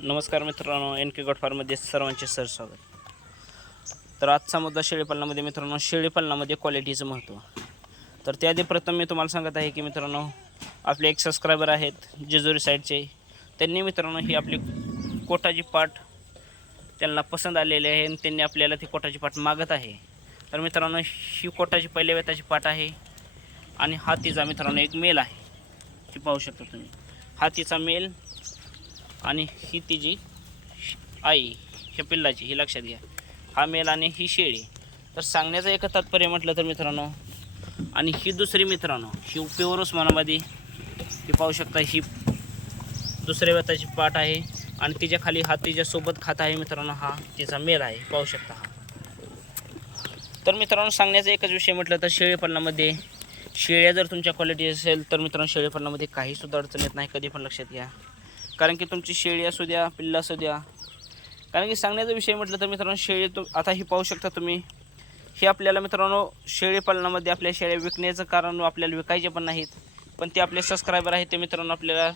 नमस्कार मित्रांनो, एन के गोट फार्ममध्ये सर्वांचे स्वागत। तर आजचा मुद्दा शेळीपालनामध्ये मित्रांनो, शेळीपालनामध्ये क्वालिटीचं महत्त्व। तर त्याआधी प्रथम मी तुम्हाला सांगत आहे की मित्रांनो, आपले एक सबस्क्रायबर आहेत जेजुरी साईडचे, त्यांनी मित्रांनो ही आपली कोटाची पाट त्यांना पसंत आलेली आहे आणि त्यांनी आपल्याला ती कोटाची पाट मागत आहे। तर मित्रांनो, ही कोटाची पहिल्या वेताची पाट आहे आणि हा तिचा मित्रांनो एक मेल आहे, ती पाहू शकता तुम्ही। हा तिचा मेल आणि ही तिची आई ह्या पिल्लाची, ही लक्षात घ्या। हा मेल आणि ही शेळी। तर सांगण्याचं एक तात्पर्य म्हटलं तर मित्रांनो, आणि ही दुसरी मित्रांनो, ही प्युअर उस्मानाबादी, ही पाहू शकता, ही दुसऱ्या वेताची पाट आहे आणि तिच्या खाली हा तिच्यासोबत खात आहे मित्रांनो, हा तिचा मेल आहे, पाहू शकता हा। तर मित्रांनो, सांगण्याचा एकच विषय म्हटलं तर शेळीपालनामध्ये शेळ्या जर तुमच्या क्वालिटी असेल तर मित्रांनो, शेळीपालनामध्ये काहीसुद्धा अडचण येत नाही, कधी पण लक्षात घ्या। कारण की तुमची शेळी असू द्या, पिल्ला असू द्या, कारण की सांगण्याचा विषय म्हटलं तर मित्रांनो, शेळी आता ही पाहू शकता तुम्ही, हे आपल्याला मित्रांनो शेळीपालनामध्ये आपल्या शेळ्या विकण्याचं कारण आपल्याला विकायचे पण नाहीत, पण ते आपले सबस्क्रायबर आहेत ते मित्रांनो आपल्याला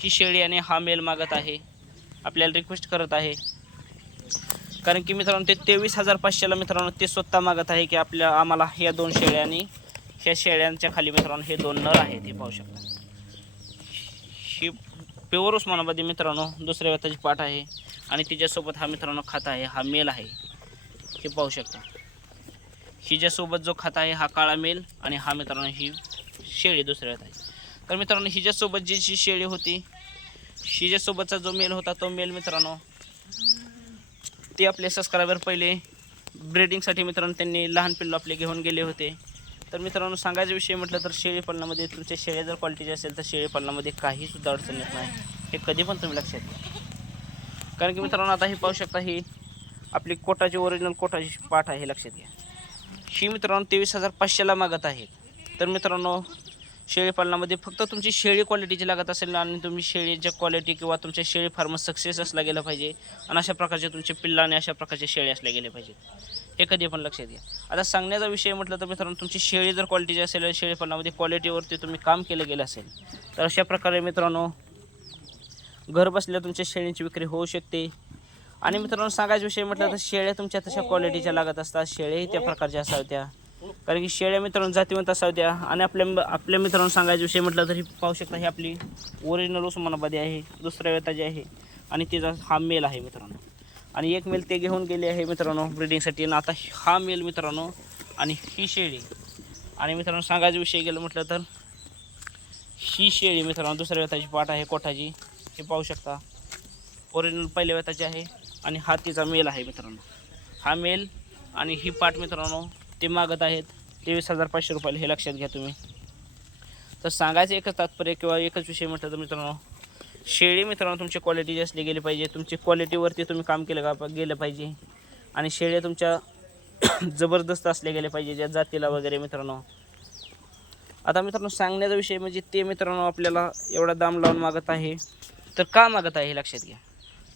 ही शेळी आणि हा मेल मागत आहे, आपल्याला रिक्वेस्ट करत आहे। कारण की मित्रांनो ते 23,500ला मित्रांनो ते स्वतः मागत आहे की आम्हाला ह्या दोन शेळ्या आणि ह्या शेळ्यांच्या खाली मित्रांनो हे दोन नर आहेत, हे पाहू शकता। ही प्युअर उस्मानाबादी मित्रांनो दुसऱ्या वेताची पाट आहे आणि तिच्यासोबत हा मित्रांनो खात आहे, हा मेल आहे, हे पाहू शकता। हिच्यासोबत जो खात आहे हा काळा मेल आणि हा मित्रांनो ही शेळी दुसऱ्या वेत आहे। तर मित्रांनो, हिच्यासोबत जी शेळी होती, हिच्यासोबतचा जो मेल होता तो मेल मित्रांनो ते आपले सबस्क्रायबर पहिले ब्रीडिंगसाठी मित्रांनो त्यांनी लहान पिल्लू आपले घेऊन गेले होते। तर मित्रांनो, सांगायचा विषय म्हटलं तर शेळीपालनामध्ये तुमच्या शेळ्या जर क्वालिटीचे असेल तर शेळीपालनामध्ये काहीसुद्धा अडचण येत नाही, हे कधी पण तुम्ही लक्षात घ्या। कारण की मित्रांनो, आता ही पाहू शकता, ही आपली कोटाची ओरिजिनल कोटाची पाट आहे, लक्षात घ्या। ही मित्रांनो 23,500ला मागत आहेत। तर मित्रांनो, शेळीपालनामध्ये फक्त तुमची शेळी क्वालिटीची लागत असेल आणि तुम्ही शेळीच्या क्वालिटी किंवा तुमच्या शेळी फार्म सक्सेस असला गेला पाहिजे आणि अशा प्रकारचे तुमचे पिल्ला आणि अशा प्रकारचे शेळी असल्या गेले पाहिजेत, हे कधी पण लक्षात घ्या। आता सांगण्याचा विषय म्हटलं तर मित्रांनो, तुमची शेळी जर क्वालिटीची असेल, शेळीपालनामध्ये क्वालिटीवरती तुम्ही काम केलं गेलं असेल तर अशा प्रकारे मित्रांनो घर बसल्या तुमच्या शेळींची विक्री होऊ शकते। आणि मित्रांनो, सांगायचा विषय म्हटलं तर शेळ्या तुमच्या तशा क्वालिटीच्या लागत असतात, शेळ्याही त्या प्रकारच्या असाव्या, कारण की शेळ्या मित्रांनो जातीवंत असाव्या। आणि आपल्या मित्रांनो सांगायचा विषय म्हटलं तर ही पाहू शकता, ही आपली ओरिजिनल उस्मानाबादी आहे, दुसऱ्या वेताची आहे आणि तिचा हा मेल आहे मित्रांनो, आणि एक मेल ते घेऊन गेले आहे मित्रांनो ब्रीडिंगसाठी। आणि आता हा मेल मित्रांनो आणि ही शेळी, आणि मित्रांनो सांगायचा विषय गेलं म्हटलं तर ही शेळी मित्रांनो दुसऱ्या वेताची पाट आहे कोटाची, हे पाहू शकता, ओरिजिनल पहिल्या वेताची आहे आणि हा तिचा मेल आहे मित्रांनो। हा मेल आणि ही पाट मित्रांनो ते मागत आहेत 23,500 रुपयाला, हे लक्षात घ्या तुम्ही। तर सांगायचं एकच तात्पर्य किंवा एकच विषय म्हटलं तर मित्रांनो, शेळी मित्रांनो तुमची क्वालिटी असली गेली पाहिजे, तुमची क्वालिटीवरती तुम्ही काम गेलं पाहिजे आणि शेळ्या तुमच्या जबरदस्त असल्या गेल्या पाहिजे, ज्या जातीला वगैरे मित्रांनो। आता मित्रांनो, सांगण्याचा विषय म्हणजे ते मित्रांनो आपल्याला एवढा दाम लावून मागत आहे, तर का मागत आहे हे लक्षात घ्या।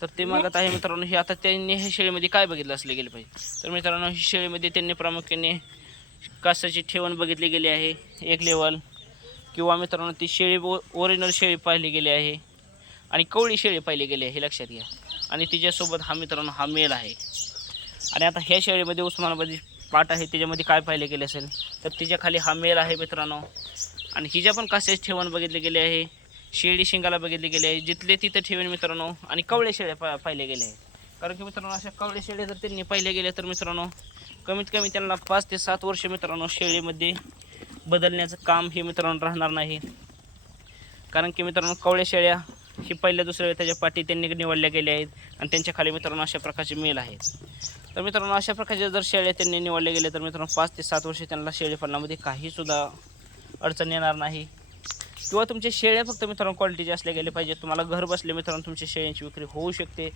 तर ते मागत आहे मित्रांनो, हे आता त्यांनी ह्या शेळीमध्ये काय बघितलं असले गेले पाहिजे, तर मित्रांनो ही शेळीमध्ये त्यांनी प्रामुख्याने कासाची ठेवण बघितली गेली आहे एक लेवल, किंवा मित्रांनो ती शेळी ओरिजिनल शेळी पाहिली गेली आहे आणि कवळी शेळी पाहिली गेली आहे, हे लक्षात घ्या। आणि तिच्यासोबत हा मित्रांनो हा मेल आहे। आणि आता ह्या शेळीमध्ये उस्मानाबादी पाट आहे, त्याच्यामध्ये काय पाहिले गेले असेल तर तिच्या खाली हा मेल आहे मित्रांनो, आणि हिच्या पण कासाची ठेवण बघितली गेली आहे, शेळी शिंगाला बघितली गेली आहे, जिथले तिथं ठेवून मित्रांनो, आणि कवळे शेळ्या पाहिले गेले आहे। कारण की मित्रांनो अशा कवळे शेळ्या जर त्यांनी पाहिले गेले तर मित्रांनो कमीत कमी त्यांना 5 ते 7 वर्ष मित्रांनो शेळीमध्ये बदलण्याचं काम हे मित्रांनो राहणार नाही। कारण की मित्रांनो कवळे शेळ्या ही पहिल्या दुसऱ्या वेताच्या पाटी त्यांनी निवडल्या गेल्या आहेत आणि त्यांच्या खाली मित्रांनो अशा प्रकारचे मेल आहेत। तर मित्रांनो अशा प्रकारचे जर शेळ्या त्यांनी निवडले गेले तर मित्रांनो 5 ते 7 वर्ष त्यांना शेळीपालनामध्ये काहीसुद्धा अडचण येणार नाही, किंवा तुमच्या शेळ्या फक्त मित्रांनो क्वालिटीचे असल्या गेले पाहिजे, तुम्हाला घर बसले मित्रांनो तुमच्या शेळ्यांची विक्री होऊ शकते।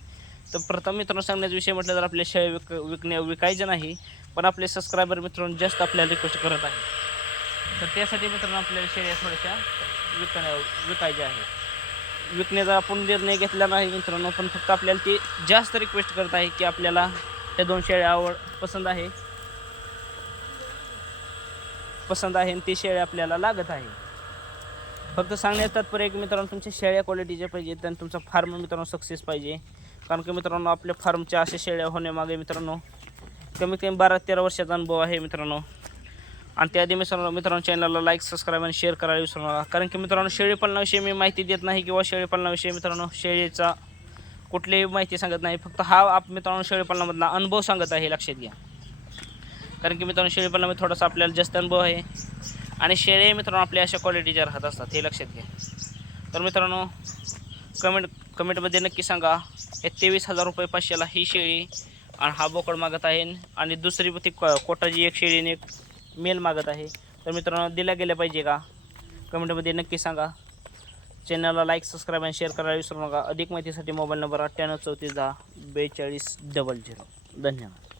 तर प्रथम मित्रांनो सांगण्याचा विषय म्हटलं तर आपल्या शेळ्या विकायचं नाही, पण आपले सबस्क्रायबर मित्रांनो जास्त आपल्याला रिक्वेस्ट करत आहे, तर त्यासाठी मित्रांनो आपल्याला शेळ्या थोड्याशा विकायच्या आहेत। विकण्याचा आपण निर्णय घेतला नाही मित्रांनो, पण फक्त आपल्याला ते जास्त रिक्वेस्ट करत आहे की आपल्याला त्या 2 शेळ्या पसंत आहे आणि ती शेळ्या आपल्याला लागत आहे। फक्त सांगण्याचं तात्पर्य की मित्रांनो तुमच्या शेळ्या क्वालिटीच्या पाहिजेत आणि तुमचा फार्म मित्रांनो सक्सेस पाहिजे. कारण की मित्रांनो आपल्या फार्मच्या अशा शेळ्या होण्यामागे मित्रांनो कमीत कमी 12-13 वर्षाचा अनुभव आहे मित्रांनो. आणि त्याआधी मित्रांनो चॅनलला लाईक सबस्क्राईब आणि शेअर करायला विसरू नका. कारण की मित्रांनो शेळीपालनाविषयी मी माहिती देत नाही किंवा शेळीपालनाविषयी मित्रांनो शेळीचा कुठलीही माहिती सांगत नाही. फक्त हा मित्रांनो शेळीपालनामधला अनुभव सांगत आहे, लक्षात घ्या. कारण की मित्रांनो शेळीपालनामध्ये थोडासा आपल्याला जास्त अनुभव आहे आणि शेळी मित्रांनो आपल्या अशा क्वालिटीच्या राहत असतात, हे लक्षात घ्या. तर मित्रांनो कमेंटमध्ये नक्की सांगा, हे 23,000 रुपये 500ला ही शेळी आणि हा बोकड मागत आहे आणि दुसरी ती कोटाची एक शेळी आणि एक मेल मागत आहे. तर मित्रांनो दिल्या गेल्या पाहिजे का? कमेंटमध्ये नक्की सांगा. चॅनलला लाईक सबस्क्राईब आणि शेअर करायला विसरू नका. अधिक माहितीसाठी मोबाईल नंबर 98 34 10 42 00. धन्यवाद.